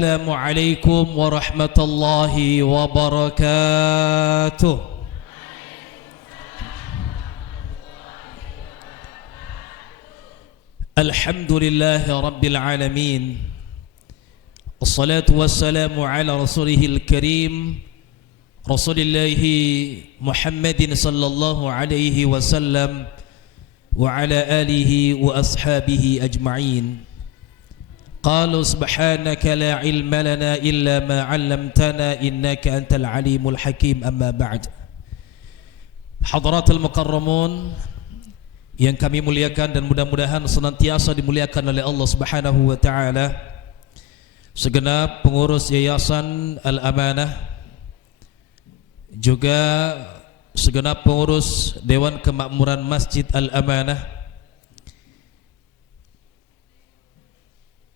Assalamualaikum warahmatullahi wabarakatuh. Alhamdulillahi rabbil alamin. Wassalatu wassalamu ala rasulihil karim Rasulillahi Muhammadin sallallahu alaihi wasallam wa ala alihi wa ashabihi ajma'in. Qalu subhanaka la ilma lana illa ma 'allamtana innaka antal alimul hakim. Amma ba'd. Hadratul mukarramun yang kami muliakan dan mudah-mudahan senantiasa dimuliakan oleh Allah Subhanahu wa taala. Segenap pengurus Yayasan Al-Amanah, juga segenap pengurus Dewan Kemakmuran Masjid Al-Amanah,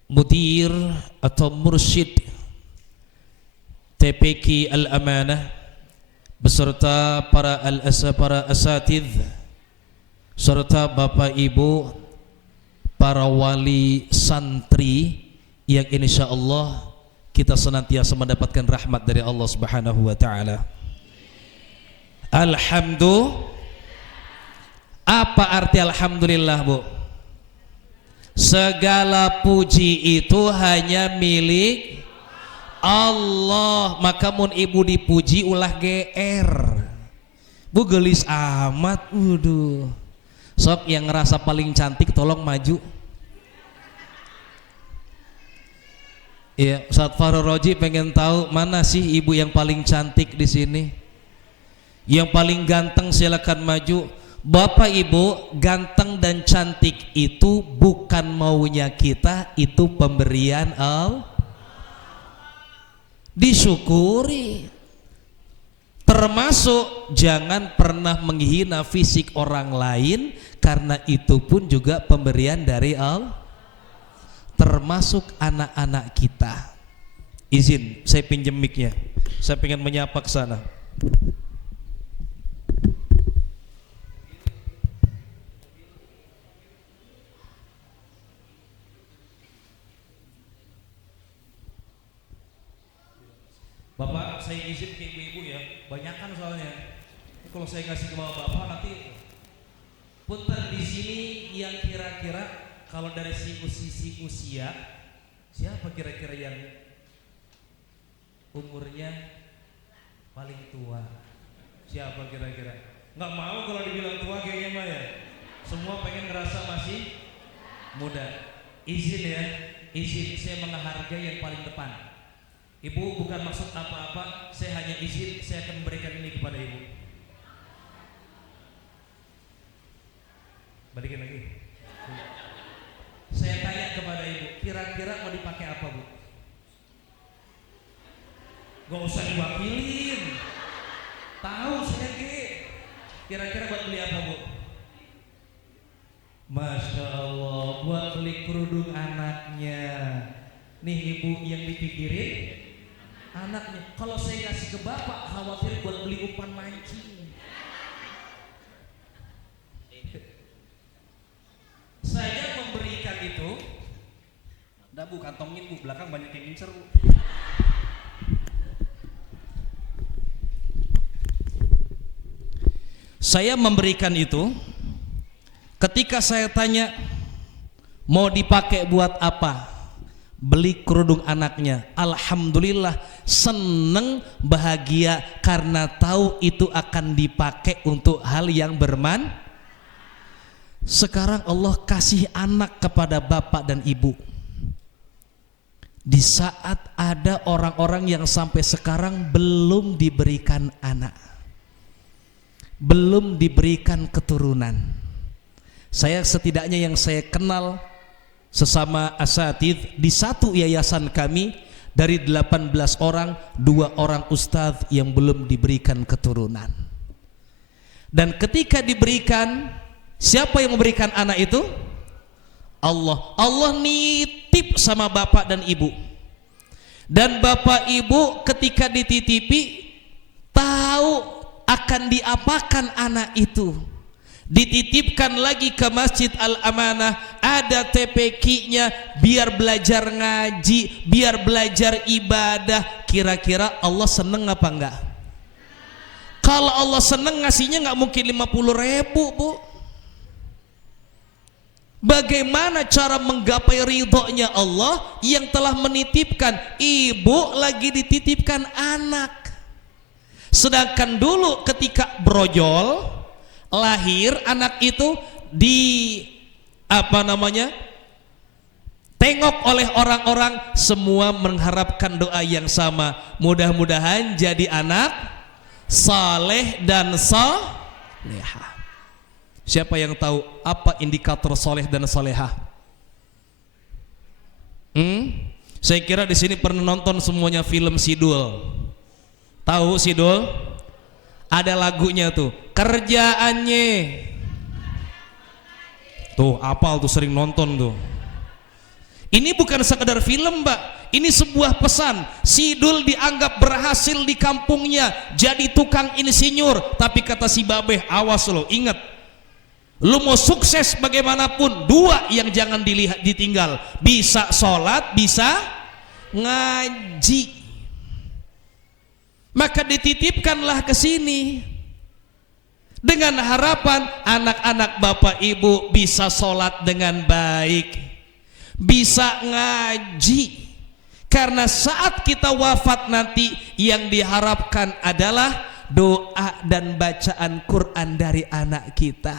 Mudir atau Mursyid TPQ Al-Amanah beserta para asatidz serta Bapak Ibu para wali santri yang insyaallah kita senantiasa mendapatkan rahmat dari Allah Subhanahu wa taala. Apa arti alhamdulillah, Bu? Segala puji itu hanya milik Allah. Maka mun ibu dipuji ulah GR. Bu gelis amat. Waduh. Sok yang ngerasa paling cantik tolong maju. Iya, Ustaz Farul Roji pengen tahu mana sih ibu yang paling cantik di sini? Yang paling ganteng silakan maju. Bapak Ibu, ganteng dan cantik itu bukan maunya kita, itu pemberian Allah. Disyukuri. Termasuk jangan pernah menghina fisik orang lain, karena itu pun juga pemberian dari Allah. Termasuk anak-anak kita. Izin, saya pinjem mic-nya. Saya pengen menyapa ke sana. Bapak, saya izin ke ibu-ibu ya, banyakan soalnya. Kalau saya ngasih ke bapak nanti putar di sini yang kira-kira kalau dari sisi usia siapa kira-kira yang umurnya paling tua? Siapa kira-kira? Nggak mau kalau dibilang tua kayaknya mah ya. Semua pengen ngerasa masih muda. Izin ya, izin saya menghargai yang paling depan. Ibu bukan maksud apa-apa, saya hanya izin, saya akan memberikan ini kepada ibu. Balikin lagi. Saya tanya kepada ibu, kira-kira mau dipakai apa, Bu? Gak usah diwakilin. Tahu saya kira-kira buat beli apa, Bu? Masya Allah, buat beli kerudung anaknya. Nih ibu yang dipikirin anaknya. Kalau saya kasih ke bapak khawatir buat beli umpan mancing. Saya memberikan itu. Udah Bu, kantongin Bu, belakang banyak yang ngincer Bu. Saya memberikan itu. Ketika saya tanya mau dipakai buat apa, beli kerudung anaknya, alhamdulillah seneng, bahagia karena tahu itu akan dipakai untuk hal yang bermanfaat. Sekarang Allah kasih anak kepada bapak dan ibu. Di saat ada orang-orang yang sampai sekarang belum diberikan anak, belum diberikan keturunan. Saya setidaknya yang saya kenal sesama asatidz di satu yayasan kami, dari 18 orang, 2 orang ustadz yang belum diberikan keturunan. Dan ketika diberikan, siapa yang memberikan anak itu? Allah. Allah nitip sama bapak dan ibu. Dan bapak ibu ketika dititipi tahu akan diapakan anak itu. dititipkan lagi ke Masjid Al-Amanah, ada TPQ-nya, biar belajar ngaji, biar belajar ibadah. Kira-kira Allah seneng apa enggak? Kalau Allah seneng ngasihnya nggak mungkin 50.000, Bu. Bagaimana cara menggapai ridhonya Allah yang telah menitipkan? Ibu lagi dititipkan anak. Sedangkan dulu ketika brojol lahir, anak itu tengok oleh orang-orang, semua mengharapkan doa yang sama, mudah-mudahan jadi anak saleh dan salehah. Siapa yang tahu apa indikator soleh dan salehah? Saya kira di sini pernah nonton semuanya film Sidul. Tahu Sidul? Ada lagunya tuh, kerjaannya tuh apal tuh, sering nonton tuh. Ini bukan sekedar film, Mbak, ini sebuah pesan. Sidul dianggap berhasil di kampungnya jadi tukang insinyur, tapi kata si Babeh, awas lo, ingat, lu mau sukses bagaimanapun, dua yang jangan ditinggal, bisa sholat, bisa ngaji. Maka dititipkanlah ke sini dengan harapan anak-anak bapak ibu bisa sholat dengan baik, bisa ngaji. Karena saat kita wafat nanti yang diharapkan adalah doa dan bacaan Quran dari anak kita.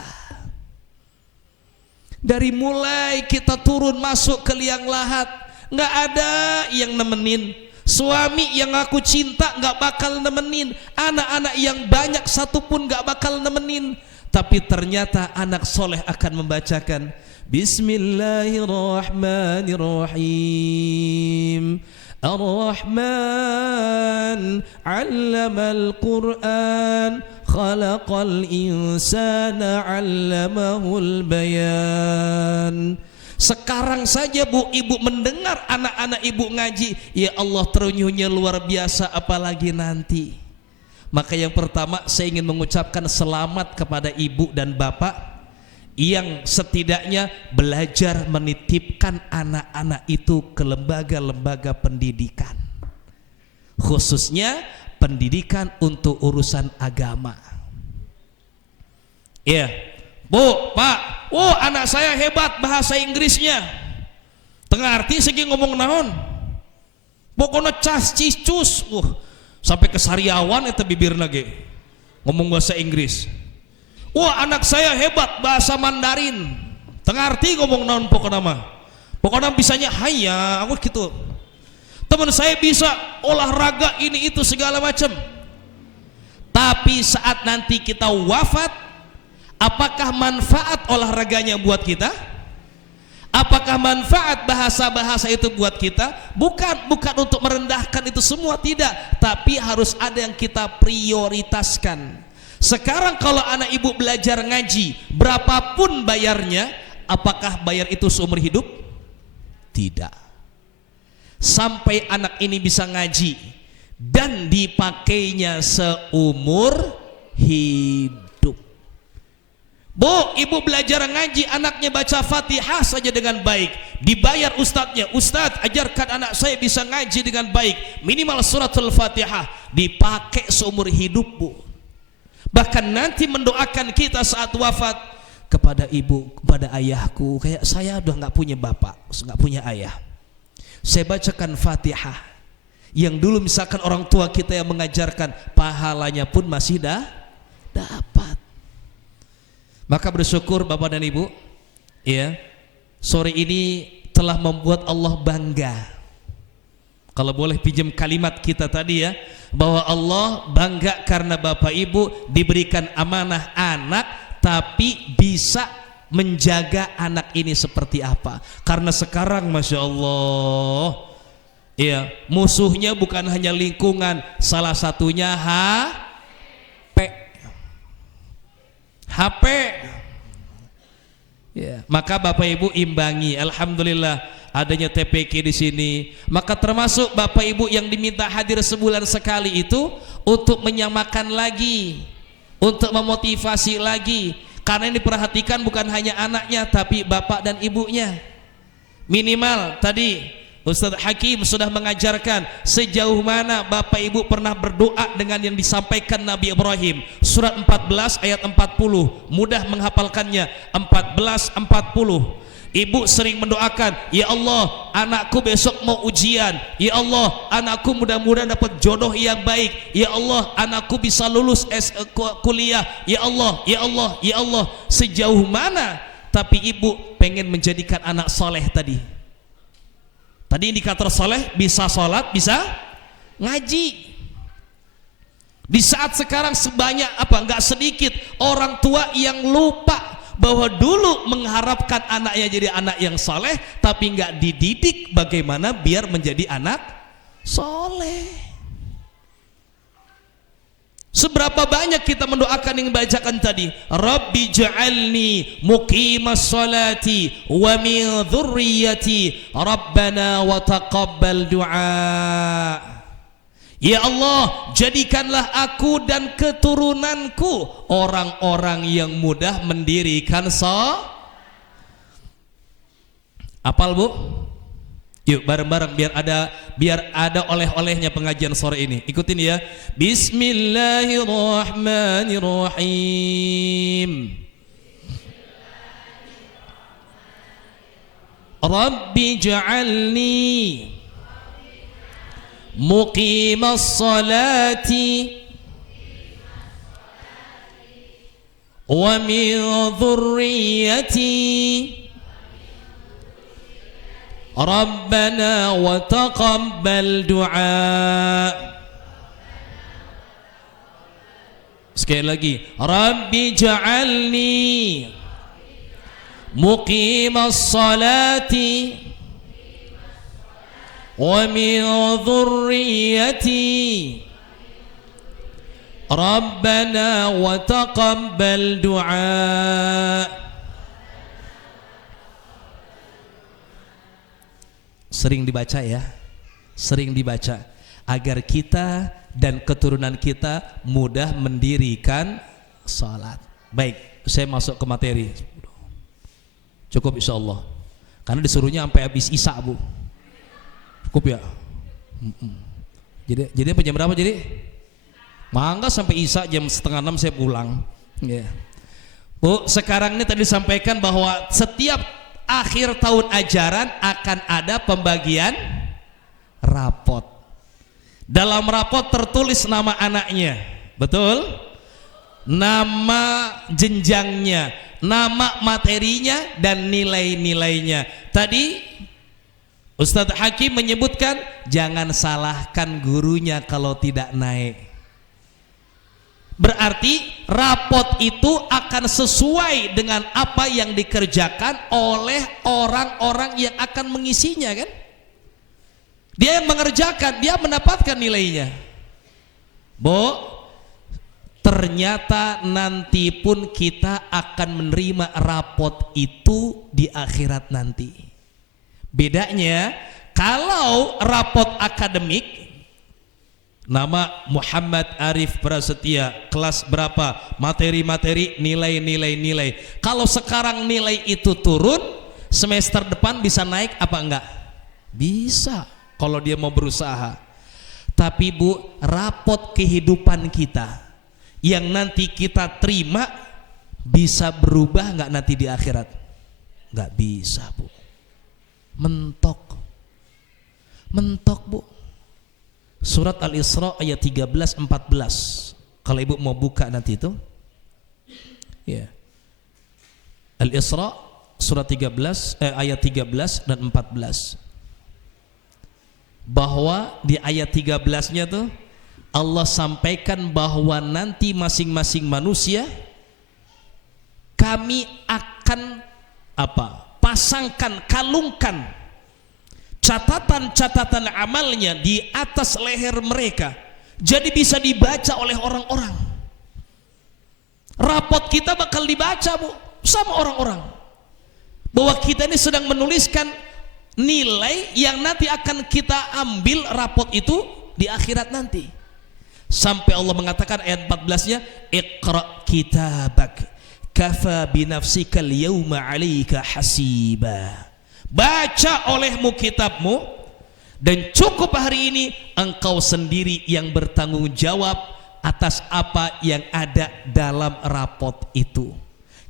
Dari mulai kita turun masuk ke liang lahat, nggak ada yang nemenin. Suami yang aku cinta nggak bakal nemenin, anak-anak yang banyak satu pun nggak bakal nemenin. Tapi ternyata anak soleh akan membacakan Bismillahirrahmanirrahim, Ar-Rahman 'allamal Qur'an, khalaqal insana 'allamahul bayan. Sekarang saja Bu Ibu mendengar anak-anak Ibu ngaji, ya Allah terenyuhnya luar biasa, apalagi nanti. Maka yang pertama saya ingin mengucapkan selamat kepada Ibu dan Bapak yang setidaknya belajar menitipkan anak-anak itu ke lembaga-lembaga pendidikan, khususnya pendidikan untuk urusan agama. Ya, Bu, Pak, oh anak saya hebat bahasa Inggrisnya, tengah arti segi ngomong naon, pokoknya cas cicus, sampai ke sariawan itu bibir lagi ngomong bahasa Inggris. Wah anak saya hebat bahasa Mandarin, tengah arti ngomong naon pokoknya bisanya haya, aku gitu. Teman saya bisa olahraga ini itu segala macam. Tapi saat nanti kita wafat, apakah manfaat olahraganya buat kita? Apakah manfaat bahasa-bahasa itu buat kita? Bukan untuk merendahkan itu semua, tidak. Tapi harus ada yang kita prioritaskan. Sekarang kalau anak ibu belajar ngaji, berapapun bayarnya, apakah bayar itu seumur hidup? Tidak. Sampai anak ini bisa ngaji dan dipakainya seumur hidup. Bu, ibu belajar ngaji, anaknya baca Fatihah saja dengan baik, dibayar ustadznya, Ustadz ajarkan anak saya bisa ngaji dengan baik, minimal suratul Fatihah, dipakai seumur hidup, Bu. Bahkan nanti mendoakan kita saat wafat, kepada ibu, kepada ayahku, kayak saya udah nggak punya bapak, nggak punya ayah, saya bacakan Fatihah. Yang dulu misalkan orang tua kita yang mengajarkan, pahalanya pun masih dapat. Maka bersyukur Bapak dan Ibu, ya, sore ini telah membuat Allah bangga. Kalau boleh pinjam kalimat kita tadi ya, bahwa Allah bangga karena Bapak Ibu diberikan amanah anak, tapi bisa menjaga anak ini seperti apa. Karena sekarang Masya Allah, ya, musuhnya bukan hanya lingkungan, salah satunya HP. Ya, maka Bapak Ibu imbangi. Alhamdulillah adanya TPQ di sini. Maka termasuk Bapak Ibu yang diminta hadir sebulan sekali itu untuk menyamakan lagi, untuk memotivasi lagi. Karena yang diperhatikan bukan hanya anaknya, tapi bapak dan ibunya. Minimal tadi Ustadz Hakim sudah mengajarkan sejauh mana bapak ibu pernah berdoa dengan yang disampaikan Nabi Ibrahim. Surat 14 ayat 40, mudah menghafalkannya. 14:40. Ibu sering mendoakan, ya Allah, anakku besok mau ujian. Ya Allah, anakku mudah-mudahan dapat jodoh yang baik. Ya Allah, anakku bisa lulus kuliah. Ya Allah, ya Allah, ya Allah. Sejauh mana? Tapi ibu pengen menjadikan anak soleh tadi. Tadi indikator soleh, bisa sholat, bisa ngaji. Di saat sekarang sebanyak nggak sedikit orang tua yang lupa bahwa dulu mengharapkan anaknya jadi anak yang soleh, tapi nggak dididik bagaimana biar menjadi anak soleh. Seberapa banyak kita mendoakan yang bacakan tadi, Rabbi ja'alni muqimas salati wa min dzurriyyati Rabbana wa taqabbal du'a. Ya Allah, jadikanlah aku dan keturunanku orang-orang yang mudah mendirikan Apal bu? Yuk bareng-bareng biar ada oleh-olehnya pengajian sore ini. Ikutin ya. Bismillahirrahmanirrahim. Rabbi ja'alni muqimas salati wa min dzurriyyati Rabbana wa taqabbal du'a. Sekali lagi, Rabbi ja'alni muqimas salati wa min dzurriyyati Rabbana wa taqabbal du'a. Sering dibaca ya, sering dibaca agar kita dan keturunan kita mudah mendirikan salat. Baik, saya masuk ke materi. Cukup insya Allah, karena disuruhnya sampai habis isya bu. Cukup ya. Jadi jam berapa jadi? Mangga sampai isya jam 5:30 saya pulang. Yeah. Bu, sekarang ini tadi disampaikan bahwa setiap akhir tahun ajaran akan ada pembagian rapot. Dalam rapot tertulis nama anaknya, betul? Nama jenjangnya, nama materinya dan nilai-nilainya. Tadi Ustadz Hakim menyebutkan jangan salahkan gurunya kalau tidak naik. Berarti rapot itu akan sesuai dengan apa yang dikerjakan oleh orang-orang yang akan mengisinya kan? Dia yang mengerjakan, dia mendapatkan nilainya. Bu, ternyata nanti pun kita akan menerima rapot itu di akhirat nanti. Bedanya kalau rapot akademik, nama Muhammad Arif Prasetya, kelas berapa, materi-materi, nilai. Kalau sekarang nilai itu turun, semester depan bisa naik apa enggak? Bisa, kalau dia mau berusaha. Tapi bu, rapot kehidupan kita yang nanti kita terima bisa berubah enggak nanti di akhirat? Enggak bisa bu. Mentok bu. Surat Al-Isra ayat 13-14. Kalau ibu mau buka nanti itu ya. Al-Isra surat 13 ayat 13 dan 14. Bahwa di ayat 13-nya tuh Allah sampaikan bahwa nanti masing-masing manusia kami akan pasangkan, kalungkan catatan-catatan amalnya di atas leher mereka, jadi bisa dibaca oleh orang-orang. Rapot kita bakal dibaca bu sama orang-orang, bahwa kita ini sedang menuliskan nilai yang nanti akan kita ambil rapot itu di akhirat nanti. Sampai Allah mengatakan ayat 14-nya, Iqra kitabak kafa binafsikal yawma 'alaika hasiba. Baca olehmu kitabmu dan cukup hari ini engkau sendiri yang bertanggung jawab atas apa yang ada dalam rapot itu.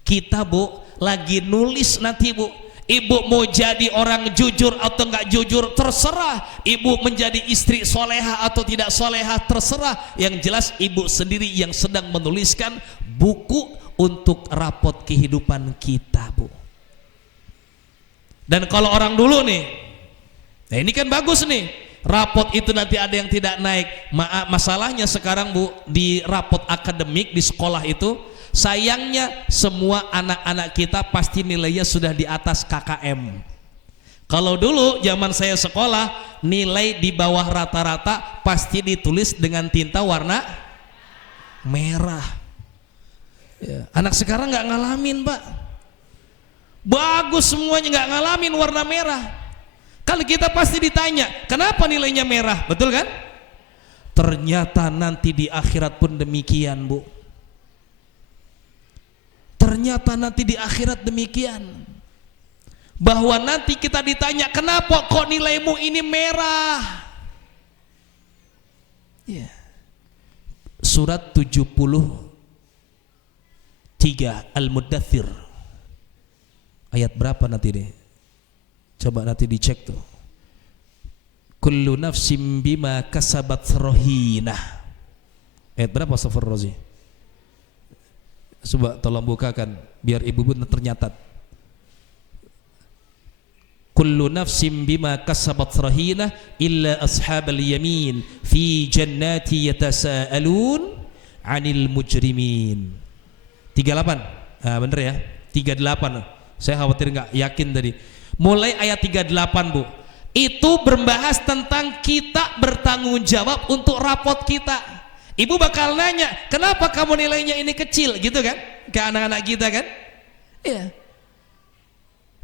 Kita Bu lagi nulis nanti Bu, ibu mau jadi orang jujur atau enggak jujur terserah, ibu menjadi istri soleha atau tidak soleha terserah, yang jelas ibu sendiri yang sedang menuliskan buku untuk rapot kehidupan kita Bu. Dan kalau orang dulu nih, nah ini kan bagus nih, rapot itu nanti ada yang tidak naik. Masalahnya sekarang Bu, di rapot akademik di sekolah itu, sayangnya semua anak-anak kita pasti nilainya sudah di atas KKM. Kalau dulu zaman saya sekolah, nilai di bawah rata-rata pasti ditulis dengan tinta warna merah. Ya, anak sekarang nggak ngalamin Pak, bagus semuanya, nggak ngalamin warna merah. Kalau kita pasti ditanya kenapa nilainya merah, betul kan? Ternyata nanti di akhirat pun demikian Bu. Ternyata nanti di akhirat demikian, bahwa nanti kita ditanya kenapa kok nilaimu ini merah ya. Surat 73 Al-Muddathir ayat berapa nanti deh, coba nanti dicek tuh. Kullu nafsim bima kasabat rahinah. Ayat berapa Safar Rozi? Coba tolong bukakan biar ibu pun tercatat. Kullu nafsim bima kasabat rahinah illa ashabal yamin fi jannati yatasaalun 'anil mujrimin. 38. Nah, bener ya? 38. Saya khawatir nggak yakin tadi. Mulai ayat 38 Bu, itu berbahas tentang kita bertanggung jawab untuk rapot kita. Ibu bakal nanya, kenapa kamu nilainya ini kecil, gitu kan? Ke anak-anak kita kan? Iya.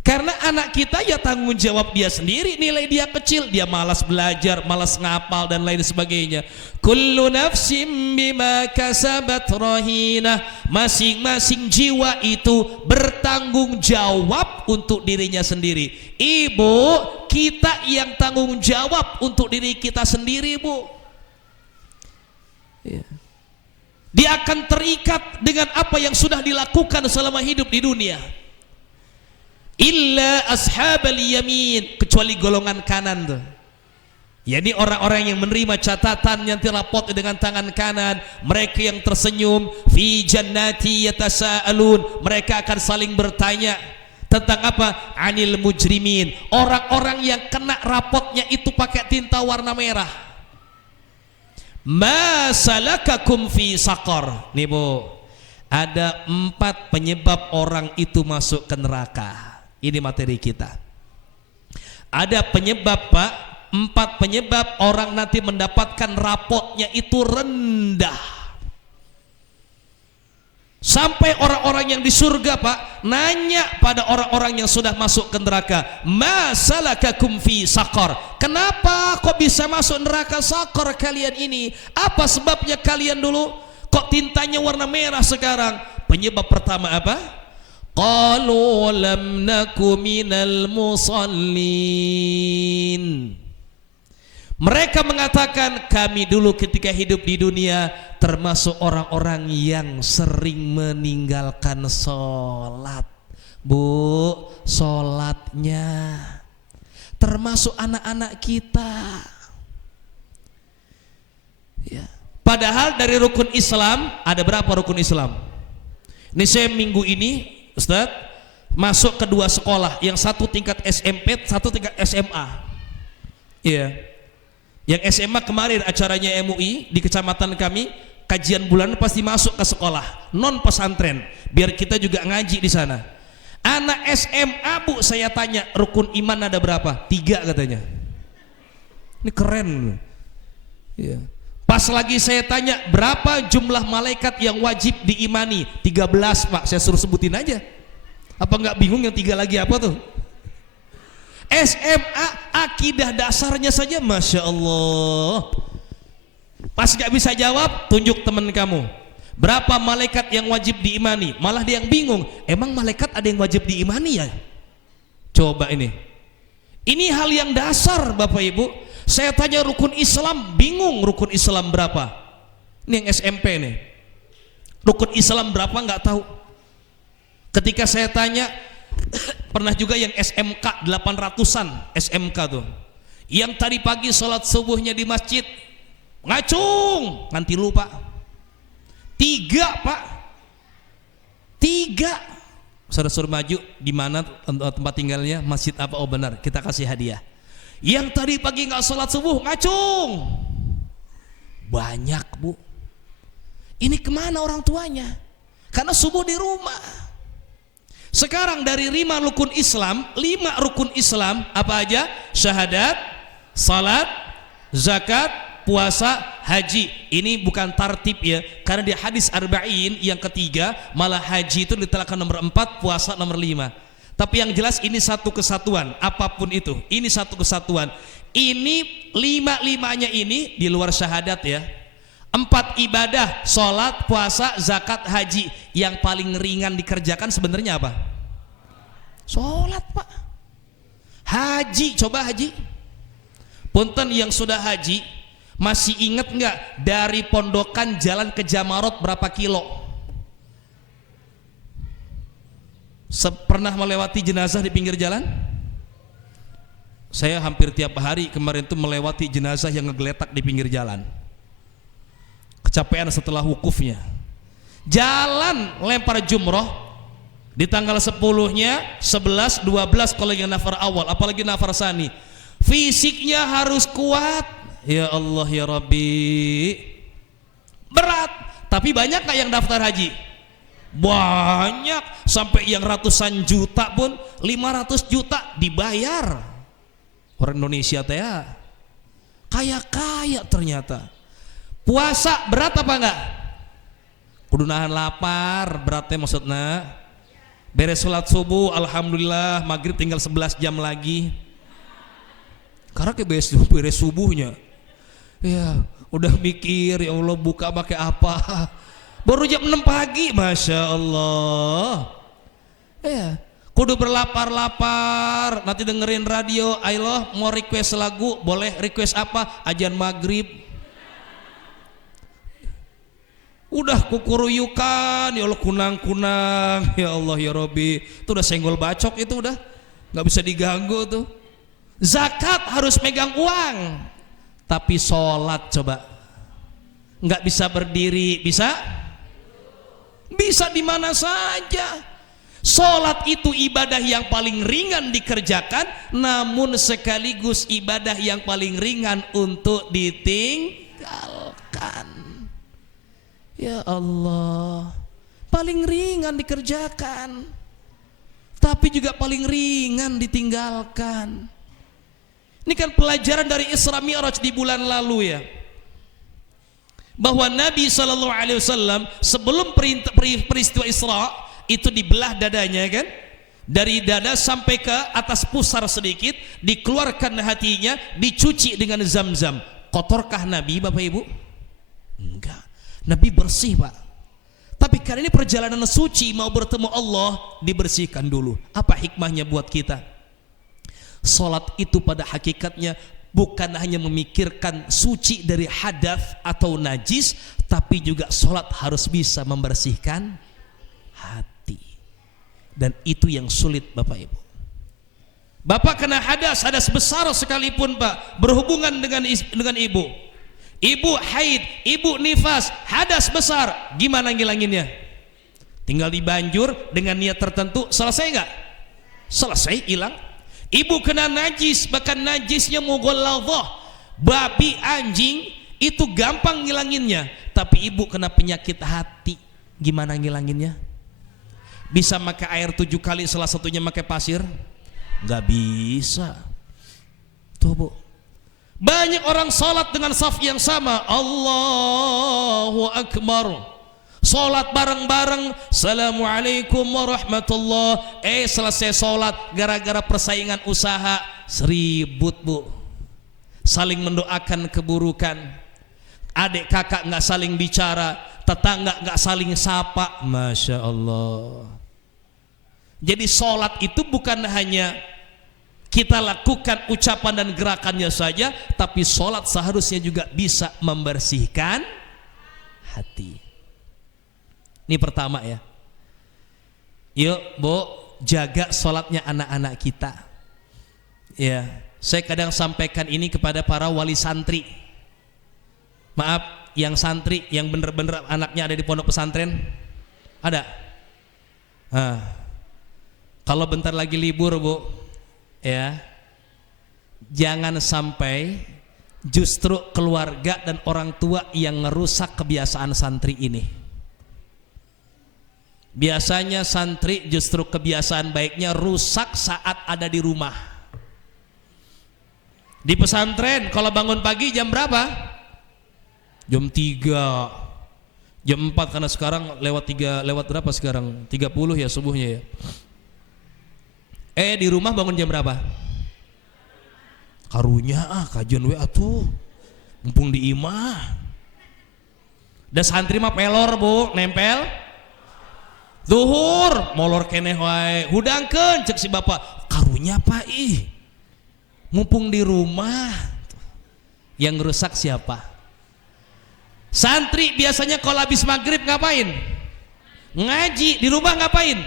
Karena anak kita ya tanggung jawab dia sendiri, nilai dia kecil, dia malas belajar, malas ngapal dan lain sebagainya. Kullu nafsim bima kasabat rahinah. Masing-masing jiwa itu bertanggung jawab untuk dirinya sendiri. Ibu, kita yang tanggung jawab untuk diri kita sendiri Bu. Ya. Dia akan terikat dengan apa yang sudah dilakukan selama hidup di dunia. Illa ashabal yamin, kecuali golongan kanan tuh. Yani orang-orang yang menerima catatan yang dirapot dengan tangan kanan, mereka yang tersenyum fi jannati yatasaalun, mereka akan saling bertanya tentang apa? Anil mujrimin, orang-orang yang kena rapotnya itu pakai tinta warna merah. Ma salakakum fi saqar. Nih Bu, ada 4 penyebab orang itu masuk ke neraka. Ini materi kita. Ada penyebab Pak, 4 penyebab orang nanti mendapatkan rapotnya itu rendah. Sampai orang-orang yang di surga Pak nanya pada orang-orang yang sudah masuk ke neraka, ma salakakum fi saqar, kenapa kok bisa masuk neraka saqar kalian ini? Apa sebabnya kalian dulu kok tintanya warna merah sekarang? Penyebab pertama apa? Qalu lam naku minal musallin. Mereka mengatakan kami dulu ketika hidup di dunia termasuk orang-orang yang sering meninggalkan sholat. Bu, sholatnya termasuk anak-anak kita ya. Padahal dari rukun Islam ada berapa rukun Islam? Ini saya minggu ini Ustaz masuk ke 2 sekolah, yang satu tingkat SMP, satu tingkat SMA. Iya. Yang SMA kemarin acaranya MUI di kecamatan kami, kajian bulanan pasti masuk ke sekolah non pesantren biar kita juga ngaji di sana. Anak SMA Bu, saya tanya rukun iman ada berapa? 3 katanya. Ini keren. Iya. Pas lagi saya tanya berapa jumlah malaikat yang wajib diimani? 13 Pak, saya suruh sebutin aja. Apa nggak bingung yang 3 lagi apa tuh? SMA akidah dasarnya saja Masya Allah. Pas nggak bisa jawab, tunjuk teman kamu. Berapa malaikat yang wajib diimani? Malah dia yang bingung, emang malaikat ada yang wajib diimani ya? Coba ini hal yang dasar Bapak Ibu. Saya tanya rukun Islam, bingung rukun Islam berapa. Ini yang SMP nih, rukun Islam berapa nggak tahu. Ketika saya tanya, pernah juga yang SMK 800-an SMK tuh, yang tadi pagi sholat subuhnya di masjid ngacung nanti lupa 3 Pak, 3. Suruh maju di mana tempat tinggalnya, masjid apa? Oh benar, kita kasih hadiah. Yang tadi pagi nggak sholat subuh ngacung banyak Bu. Ini kemana orang tuanya? Karena subuh di rumah. Sekarang dari 5 rukun Islam apa aja? Syahadat, salat, zakat, puasa, haji. Ini bukan tartib ya, karena di hadis arba'in yang ketiga malah haji itu diletakkan nomor 4, puasa nomor 5. Tapi yang jelas ini satu kesatuan, apapun itu, ini satu kesatuan. Ini 5-5-nya ini di luar syahadat ya. 4 ibadah, sholat, puasa, zakat, haji. Yang paling ringan dikerjakan sebenarnya apa? Sholat Pak. Haji, coba haji. Punten yang sudah haji, masih ingat nggak dari Pondokan jalan ke Jamarot berapa kilo? Pernah melewati jenazah di pinggir jalan? Saya hampir tiap hari kemarin tuh melewati jenazah yang ngegeletak di pinggir jalan. Kecapean setelah wukufnya. Jalan lempar jumroh di tanggal 10-nya, 11, 12 kalau yang nafar awal, apalagi nafar sani. Fisiknya harus kuat. Ya Allah ya Rabbi. Berat, tapi banyak gak yang daftar haji? Banyak, sampai yang ratusan juta pun, 500 juta dibayar. Orang Indonesia teh ya kaya-kaya ternyata. Puasa berat apa enggak? Kudu nahan lapar, beratnya maksudnya. Beres sholat subuh, alhamdulillah maghrib tinggal 11 jam lagi. Karena ke beres subuhnya, ya udah mikir ya Allah buka pakai apa. Baru jam 6 pagi, Masya Allah. Ya, kudu berlapar-lapar. Nanti dengerin radio, Allah mau request lagu, boleh request apa? Ajan maghrib. Udah kukuruyukan, ya Allah kunang-kunang, ya Allah ya Rabbi. Itu udah senggol bacok, itu udah nggak bisa diganggu tuh. Zakat harus megang uang, tapi sholat coba nggak bisa berdiri, bisa? Bisa di mana saja. Sholat itu ibadah yang paling ringan dikerjakan, namun sekaligus ibadah yang paling ringan untuk ditinggalkan. Ya Allah, paling ringan dikerjakan, tapi juga paling ringan ditinggalkan. Ini kan pelajaran dari Isra Mi'raj di bulan lalu ya, bahwa Nabi SAW sebelum peristiwa Isra itu dibelah dadanya kan, dari dada sampai ke atas pusar sedikit, dikeluarkan hatinya, dicuci dengan zam-zam. Kotorkah Nabi Bapak Ibu? Enggak, Nabi bersih Pak. Tapi karena ini perjalanan suci mau bertemu Allah, dibersihkan dulu. Apa hikmahnya buat kita? Salat itu pada hakikatnya bukan hanya memikirkan suci dari hadas atau najis, tapi juga sholat harus bisa membersihkan hati. Dan itu yang sulit Bapak Ibu. Bapak kena hadas besar sekalipun Pak, berhubungan dengan ibu. Ibu haid, ibu nifas, hadas besar, gimana ngilanginnya? Tinggal dibanjur dengan niat tertentu, selesai enggak? Selesai, hilang. Ibu kena najis, bahkan najisnya mughalladhah, babi, anjing, itu gampang ngilanginnya. Tapi ibu kena penyakit hati, gimana ngilanginnya? Bisa pakai air 7 kali, salah satunya pakai pasir? Nggak bisa. Tuh Bu, banyak orang salat dengan saf yang sama, Allahu Akbar, sholat bareng-bareng, Assalamualaikum warahmatullah. Selesai sholat, gara-gara persaingan usaha, seribut Bu, saling mendoakan keburukan. Adik kakak nggak saling bicara, tetangga nggak saling sapa. Masya Allah. Jadi sholat itu bukan hanya kita lakukan ucapan dan gerakannya saja, tapi sholat seharusnya juga bisa membersihkan hati. Ini pertama ya. Yuk Bu, jaga sholatnya anak-anak kita. Ya, saya kadang sampaikan ini kepada para wali santri. Maaf, yang santri yang bener-bener anaknya ada di pondok pesantren, ada? Kalau bentar lagi libur Bu, ya, jangan sampai justru keluarga dan orang tua yang ngerusak kebiasaan santri ini. Biasanya santri justru kebiasaan baiknya rusak saat ada di rumah. Di pesantren kalau bangun pagi jam berapa? Jam 3, jam 4, karena sekarang lewat berapa sekarang? 30 ya subuhnya ya. Di rumah bangun jam berapa? Karunya kajian we atuh, mumpung di imah. Da santri mah pelor Bu, nempel zuhur molor keneh wae, hudangkeun cek si bapak, karunya apa ih, mumpung di rumah. Yang ngerusak siapa? Santri biasanya kalau habis maghrib ngapain? Ngaji. Di rumah ngapain?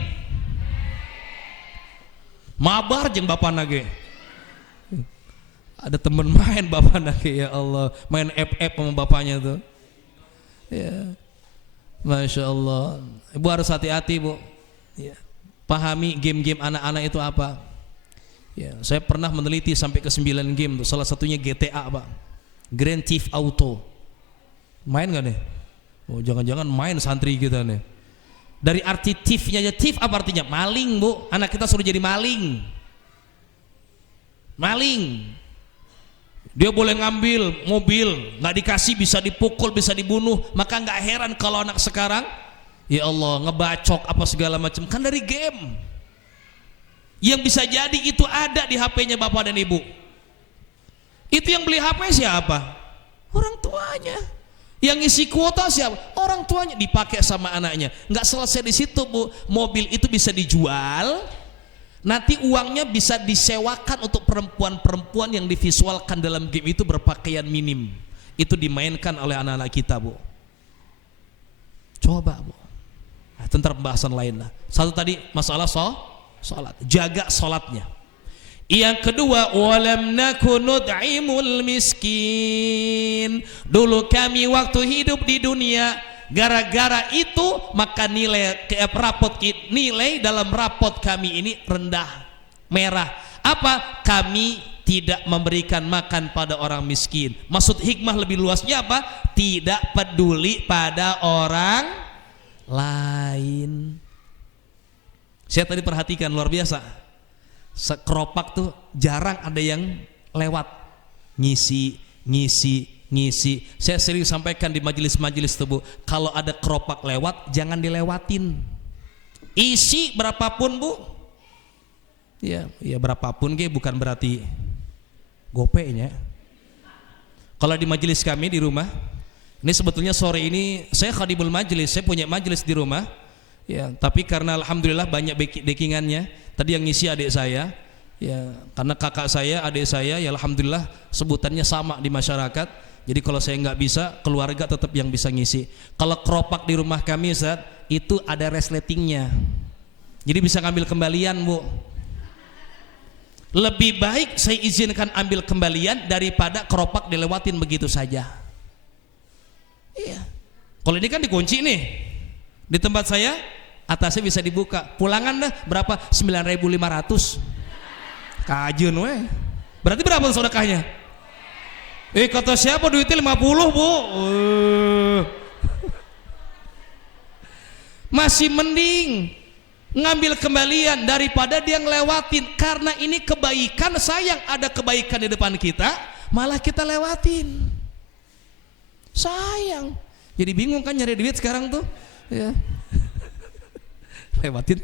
Mabar jeung bapak nage. Ada temen main bapak nage, ya Allah, main FF sama bapaknya tuh. Ya, Masya Allah. Ibu harus hati-hati Bu. Ya. Pahami game-game anak-anak itu apa. Ya, saya pernah meneliti sampai ke 9 game tuh. Salah satunya GTA Pak, Grand Theft Auto. Main gak nih? Oh, jangan-jangan main santri kita nih. Dari arti thief-nya aja, thief apa artinya? Maling Bu. Anak kita suruh jadi maling. Maling. Dia boleh ngambil mobil, nggak dikasih bisa dipukul, bisa dibunuh. Maka nggak heran kalau anak sekarang, ya Allah, ngebacok apa segala macam, kan dari game. Yang bisa jadi itu ada di HP-nya bapak dan ibu. Itu yang beli HP siapa? Orang tuanya. Yang ngisi kuota siapa? Orang tuanya. Dipakai sama anaknya. Nggak selesai di situ Bu. Mobil itu bisa dijual. Nanti uangnya bisa disewakan untuk perempuan-perempuan yang divisualkan dalam game itu berpakaian minim. Itu dimainkan oleh anak-anak kita Bu. Coba Bu. Nah, itu ntar pembahasan lain lah. Satu tadi masalah sholat. Jaga sholatnya. Yang kedua, walam naku nud'imul miskin. Dulu kami waktu hidup di dunia, gara-gara itu maka nilai dalam rapot kami ini rendah, merah. Apa? Kami tidak memberikan makan pada orang miskin. Maksud hikmah lebih luasnya apa? Tidak peduli pada orang lain. Saya tadi perhatikan luar biasa. Sekeropak tuh jarang ada yang lewat ngisi. Saya sering sampaikan di majelis-majelis tuh Bu, kalau ada keropak lewat jangan dilewatin. Isi berapapun Bu. Ya berapapun bukan berarti gopenya. Kalau di majelis kami di rumah, ini sebetulnya sore ini saya khadimul majelis, saya punya majelis di rumah. Ya, tapi karena alhamdulillah banyak backingannya. Tadi yang ngisi adik saya, ya, karena kakak saya, adik saya, ya alhamdulillah sebutannya sama di masyarakat. Jadi kalau saya nggak bisa, keluarga tetap yang bisa ngisi. Kalau keropak di rumah kami Ustaz, itu ada resletingnya. Jadi bisa ngambil kembalian Bu. Lebih baik saya izinkan ambil kembalian daripada keropak dilewatin begitu saja. Iya. Kalau ini kan dikunci nih. Di tempat saya atasnya bisa dibuka. Pulangan dah berapa? 9.500. Kajun weh. Berarti berapa sedekahnya? Kata siapa duitnya 50 Bu. Masih mending ngambil kembalian daripada dia ngelewatin. Karena ini kebaikan, sayang ada kebaikan di depan kita malah kita lewatin. Sayang. Jadi bingung kan nyari duit sekarang tuh. Ya. Lewatin.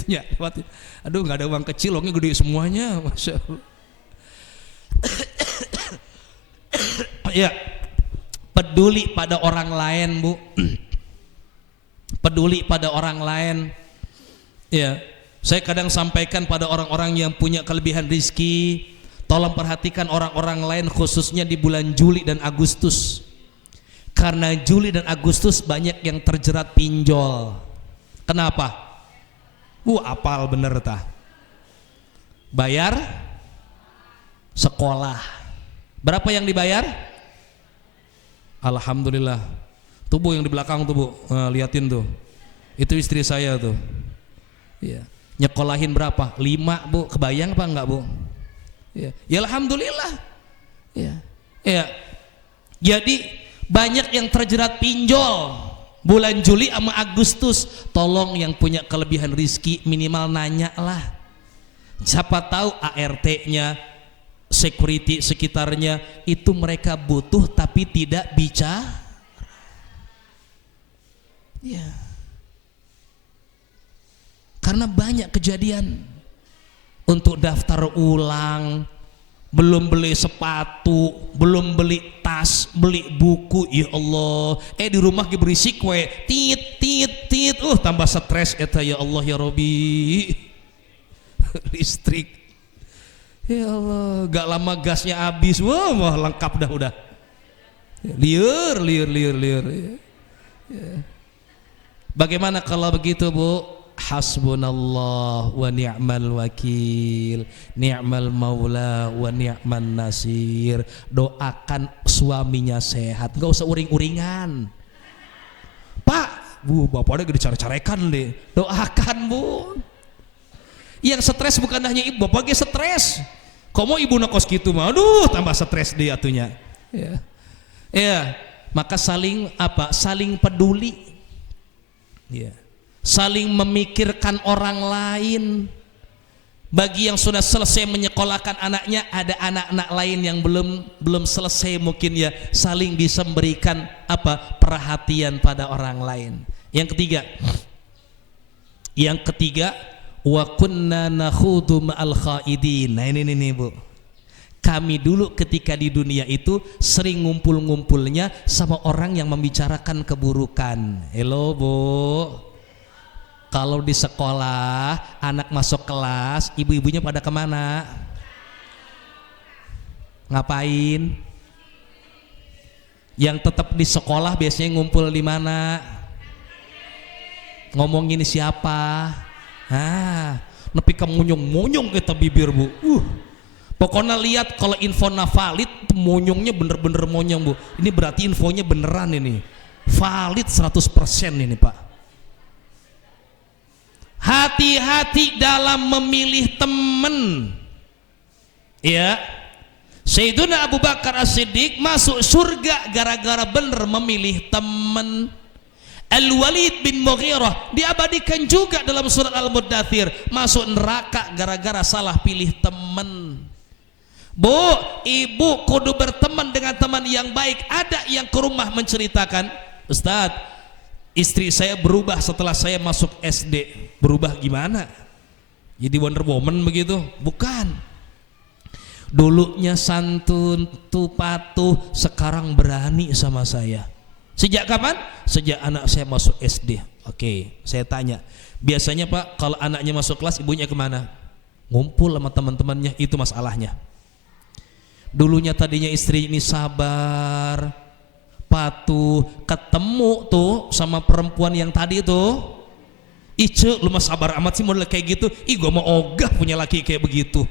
Aduh, nggak ada uang kecil, uangnya gede semuanya, Masya Allah. Ya, peduli pada orang lain Bu. peduli pada orang lain. Ya, saya kadang sampaikan pada orang-orang yang punya kelebihan rizki, tolong perhatikan orang-orang lain khususnya di bulan Juli dan Agustus. Karena Juli dan Agustus banyak yang terjerat pinjol. Kenapa? Apal bener tah. Bayar sekolah. Berapa yang dibayar? Alhamdulillah. Tuh Bu yang di belakang tuh Bu, liatin tuh. Itu istri saya tuh. Ya. Nyekolahin berapa? 5 Bu. Kebayang apa enggak Bu? Ya, ya alhamdulillah. Ya. Ya. Jadi banyak yang terjerat pinjol bulan Juli sama Agustus. Tolong yang punya kelebihan rizki minimal nanya lah. Siapa tahu ART-nya, security sekitarnya itu mereka butuh tapi tidak bicara. Ya. Karena banyak kejadian untuk daftar ulang, belum beli sepatu, belum beli tas, beli buku, ya Allah. Di rumah berisik we, tit, tambah stres eta ya Allah ya Robi. Listrik. Ya Allah, gak lama gasnya habis. Wah, lengkap dah udah. Liur. Ya. Bagaimana kalau begitu Bu? Hasbunallah wa ni'mal wakil, ni'mal maula wa ni'man nasir. Doakan suaminya sehat, gak usah uring-uringan. Pak, Bu, bapaknya gak dicari-carekan deh. Doakan Bu. Yang stres bukan hanya ibu, bapaknya stres. Komo ibu nakos gitu mah, aduh tambah stres dia atunya. Ya, maka saling peduli. Ya. Saling memikirkan orang lain. Bagi yang sudah selesai menyekolahkan anaknya, ada anak-anak lain yang belum selesai mungkin ya, saling bisa memberikan perhatian pada orang lain. Yang ketiga, wa kunna nakhudu ma'al khaidin. Nah ini Bu, kami dulu ketika di dunia itu sering ngumpul-ngumpulnya sama orang yang membicarakan keburukan. Hello Bu, kalau di sekolah anak masuk kelas, ibu-ibunya pada kemana? Ngapain? Yang tetap di sekolah biasanya ngumpul di mana? Ngomongin siapa? Nepi ka monyong-monyong kita bibir Bu. Pokoknya lihat kalau infona valid, monyongnya bener-bener monyong Bu. Ini berarti infonya beneran ini. Valid 100% ini Pak. Hati-hati dalam memilih teman. Ya. Sayyiduna Abu Bakar As-Siddiq masuk surga gara-gara bener memilih teman. Al-Walid bin Mughirah diabadikan juga dalam surat Al-Muddathir, masuk neraka gara-gara salah pilih teman. Bu, ibu kudu berteman dengan teman yang baik. Ada yang ke rumah menceritakan, Ustadz, istri saya berubah setelah saya masuk SD. Berubah gimana? Jadi Wonder Woman begitu? Bukan. Dulunya santun, patuh, sekarang berani sama saya. Sejak kapan? Sejak anak saya masuk SD. Oke, saya tanya. Biasanya Pak, kalau anaknya masuk kelas, ibunya kemana? Ngumpul sama teman-temannya, itu masalahnya. Dulunya tadinya istri ini sabar, patuh, ketemu tuh sama perempuan yang tadi tuh. Ice, lu mah sabar amat sih model kayak gitu. Ih, gua mau ogah punya laki kayak begitu.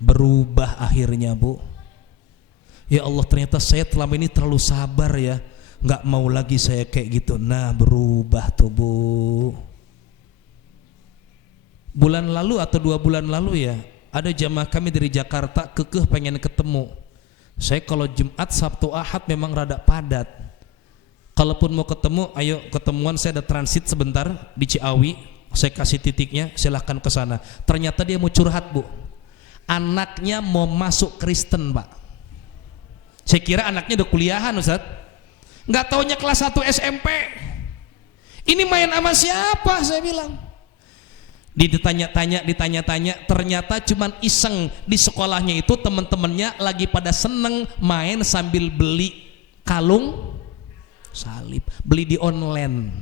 Berubah akhirnya Bu. Ya Allah, ternyata saya selama ini terlalu sabar ya, nggak mau lagi saya kayak gitu. Nah, berubah tuh Bu. Bulan lalu atau 2 bulan lalu ya, ada jamaah kami dari Jakarta kekeh pengen ketemu. Saya kalau Jumat, Sabtu, Ahad memang rada padat. Kalaupun mau ketemu, ayo ketemuan, saya ada transit sebentar di Ciawi, saya kasih titiknya, silahkan ke sana. Ternyata dia mau curhat Bu. Anaknya mau masuk Kristen Pak. Saya kira anaknya udah kuliahan Ustaz. Nggak taunya kelas 1 SMP. Ini main sama siapa saya bilang. Ditanya-tanya, ternyata cuman iseng. Di sekolahnya itu teman-temannya lagi pada seneng main sambil beli kalung salib, beli di online.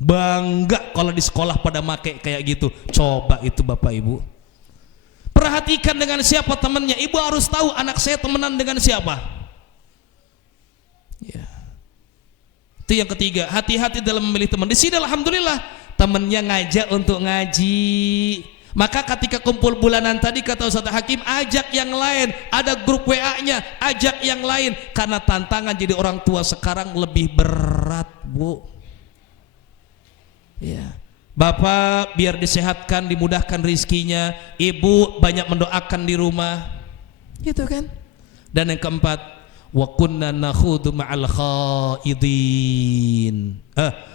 Bangga kalau di sekolah pada make kayak gitu. Coba itu Bapak Ibu. Perhatikan dengan siapa temannya. Ibu harus tahu anak saya temenan dengan siapa. Ya. Itu yang ketiga, hati-hati dalam memilih teman. Di sini alhamdulillah temannya ngajak untuk ngaji. Maka ketika kumpul bulanan tadi kata Ustaz Hakim, ajak yang lain, ada grup WA-nya, ajak yang lain, karena tantangan jadi orang tua sekarang lebih berat, Bu. Ya. Bapak biar disehatkan, dimudahkan rizkinya, ibu banyak mendoakan di rumah, gitu kan. Dan yang keempat, wa kunna nakhudu ma'al khaidin,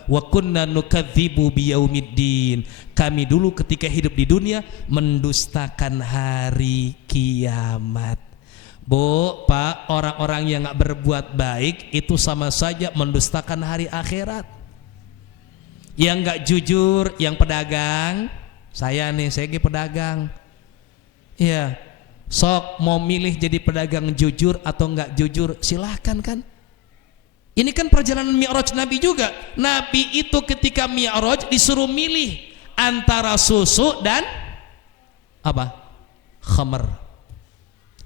wa kunna nukadzibu biyaumiddin. Kami dulu ketika hidup di dunia mendustakan hari kiamat. Bu, Pak, orang-orang yang gak berbuat baik itu sama saja mendustakan hari akhirat. Yang gak jujur, yang pedagang, saya nih, saya pedagang, ya, sok mau milih jadi pedagang jujur atau nggak jujur, silahkan kan. Ini kan perjalanan Mi'raj Nabi juga. Nabi itu ketika Mi'raj disuruh milih antara susu dan apa? Khamar,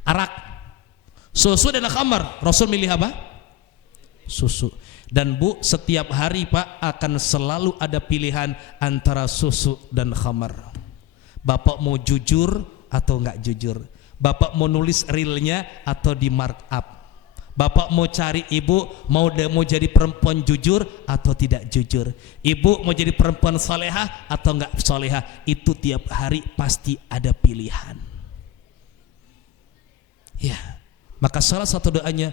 arak. Susu dan khamar. Rasul milih apa? Susu. Dan Bu, setiap hari Pak akan selalu ada pilihan antara susu dan khamar. Bapak mau jujur atau nggak jujur? Bapak mau nulis realnya atau di markup? Bapak mau cari ibu, mau jadi perempuan jujur atau tidak jujur? Ibu mau jadi perempuan salehah atau nggak salehah? Itu tiap hari pasti ada pilihan. Ya, maka salah satu doanya,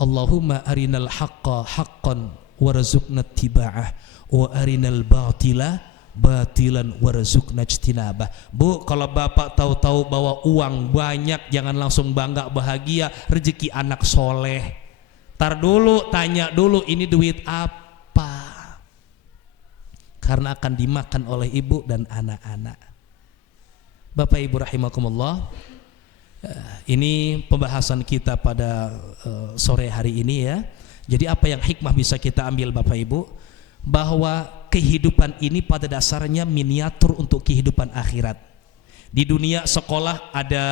Allahumma arinal haqqa haqqan warzuqna ittiba'ah wa arinal batila batilan warzuqna ijtinabah. Bu, kalau Bapak tahu-tahu bawa uang banyak, jangan langsung bangga bahagia, rezeki anak soleh. Tar dulu, tanya dulu ini duit apa, karena akan dimakan oleh ibu dan anak-anak. Bapak Ibu rahimakumullah, ini pembahasan kita pada sore hari ini ya. Jadi apa yang hikmah bisa kita ambil Bapak Ibu? Bahwa kehidupan ini pada dasarnya miniatur untuk kehidupan akhirat. Di dunia sekolah ada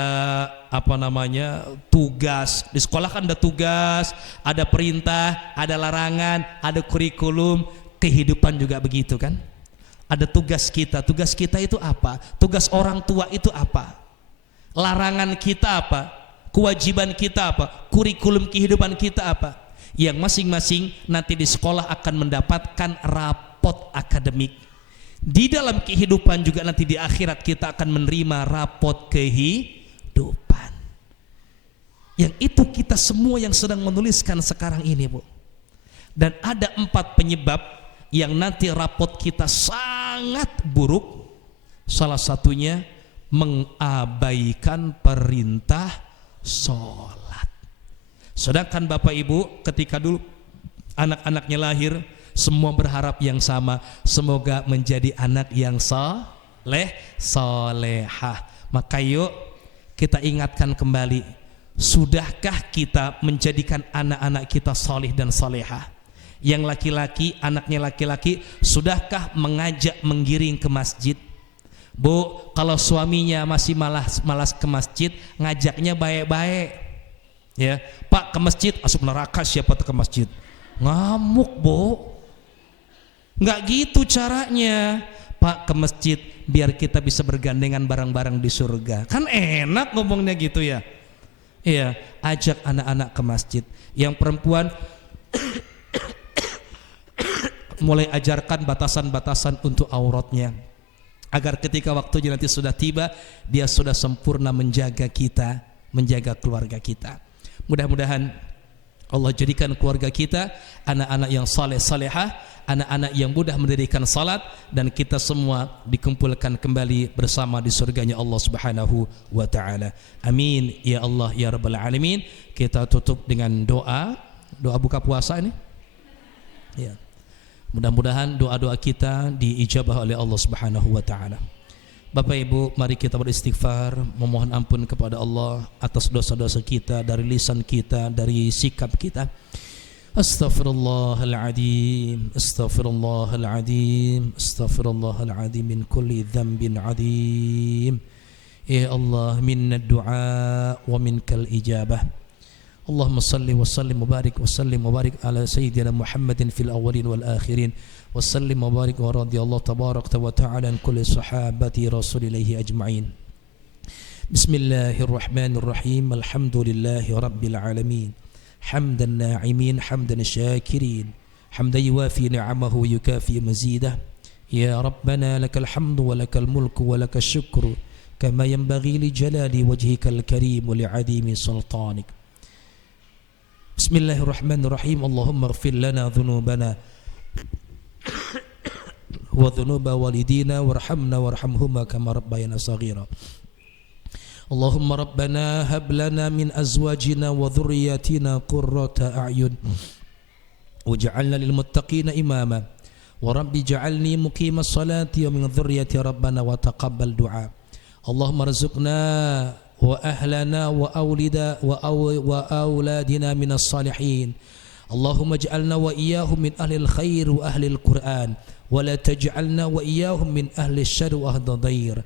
apa namanya, tugas. Di sekolah kan ada tugas, ada perintah, ada larangan, ada kurikulum. Kehidupan juga begitu kan? Ada tugas kita. Tugas kita itu apa? Tugas orang tua itu apa? Larangan kita apa? Kewajiban kita apa? Kurikulum kehidupan kita apa? Yang masing-masing nanti di sekolah akan mendapatkan rapot akademik. Di dalam kehidupan juga nanti di akhirat kita akan menerima rapot kehidupan. Yang itu kita semua yang sedang menuliskan sekarang ini, Bu. Dan ada 4 penyebab yang nanti rapot kita sangat buruk. Salah satunya mengabaikan perintah sholat. Sedangkan Bapak Ibu ketika dulu anak-anaknya lahir, semua berharap yang sama, semoga menjadi anak yang soleh, solehah. Maka yuk kita ingatkan kembali, sudahkah kita menjadikan anak-anak kita soleh dan solehah? Yang laki-laki, anaknya laki-laki, sudahkah mengajak menggiring ke masjid? Bu, kalau suaminya masih malas ke masjid, ngajaknya baik-baik. Ya, Pak ke masjid, asup neraka siapa tuh ke masjid? Ngamuk, Bu. Nggak gitu caranya. Pak ke masjid biar kita bisa bergandengan bareng-bareng di surga. Kan enak ngomongnya gitu ya. Iya, ajak anak-anak ke masjid. Yang perempuan mulai ajarkan batasan-batasan untuk auratnya, agar ketika waktunya nanti sudah tiba, dia sudah sempurna menjaga kita, menjaga keluarga kita. Mudah-mudahan Allah jadikan keluarga kita anak-anak yang saleh salehah, anak-anak yang mudah mendirikan salat, dan kita semua dikumpulkan kembali bersama di surganya Allah Subhanahu wa taala. Amin ya Allah ya rabbal alamin. Kita tutup dengan doa buka puasa ini. Ya. Mudah-mudahan doa-doa kita diijabah oleh Allah Subhanahu wa taala. Bapak Ibu, mari kita beristighfar, memohon ampun kepada Allah atas dosa-dosa kita, dari lisan kita, dari sikap kita. أستغفر الله العظيم أستغفر الله العظيم أستغفر الله العظيم من كل ذنب عظيم يا الله منا الدعاء ومنك الإجابة اللهم صل وسلم وبارك على سيدنا محمد في الأولين والآخرين وسلم وبارك ورضي الله تبارك وتعالى عن كل صحابة رسول الله أجمعين بسم الله الرحمن الرحيم الحمد لله رب العالمين حمد الناعمين حمد الشاكرين حمدا يوافي نعمه ويكافي مزيده يا ربنا لك الحمد ولك الملك ولك الشكر كما ينبغي لجلال وجهك الكريم ولعظيم سلطانك بسم الله الرحمن الرحيم اللهم اغفر لنا ذنوبنا وذنوب والدينا وارحمنا وارحمهما كما ربيانا صغيرا اللهم ربنا هب لنا من أزواجنا وذرياتنا قرة أعين واجعلنا للمتقين إماما ورب اجعلني مقيم الصلاة ومن ذرية ربنا وتقبل دعاء اللهم ارزقنا وأهلنا وأولادنا من الصالحين اللهم اجعلنا وإياهم من أهل الخير وأهل القرآن ولا تجعلنا وإياهم من أهل الشر وأهل الضير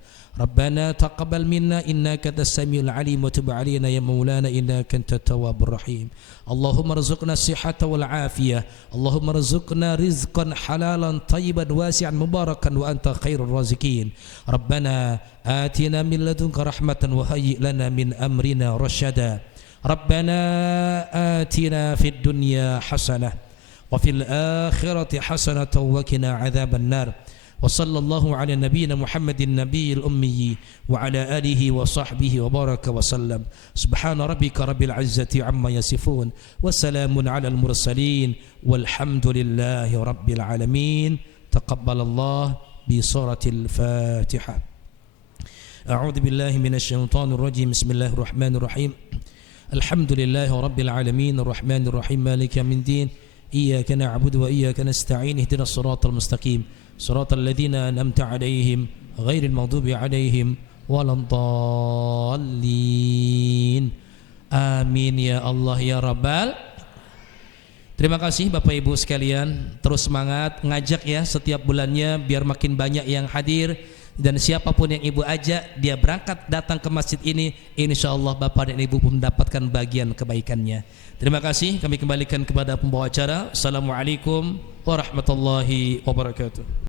ربنا تقبل منا إنك أنت السميع العليم وتب علينا يا مولانا إنك أنت التواب الرحيم اللهم ارزقنا الصحة والعافية اللهم ارزقنا رزقا حلالا طيبا واسعا مباركا وأنت خير الرازقين ربنا آتنا من لدنك رحمة وهيئ لنا من أمرنا رشدا ربنا آتنا في الدنيا حسنة وفي الآخرة حسنة وقنا عذاب النار وصلى الله على نبينا محمد النبي الأمي وعلى آله وصحبه وبارك وسلم سبحان ربك رب العزة عما يصفون وسلام على المرسلين والحمد لله رب العالمين تقبل الله بسورة الفاتحة أعوذ بالله من الشيطان الرجيم بسم الله الرحمن الرحيم الحمد لله رب العالمين الرحمن الرحيم مالك يوم الدين إياك نعبد وإياك نستعين اهدنا الصراط المستقيم صراط الذين أنعمت عليهم غير المغضوب عليهم ولا الضالين آمين يا الله يا Rabbal. Terima kasih Bapak Ibu sekalian, terus semangat ngajak ya setiap bulannya biar makin banyak yang hadir dan siapapun yang Ibu ajak dia berangkat datang ke masjid ini, insyaallah Bapak dan Ibu pun mendapatkan bagian kebaikannya. Terima kasih, kami kembalikan kepada pembawa acara. Assalamualaikum warahmatullahi wabarakatuh.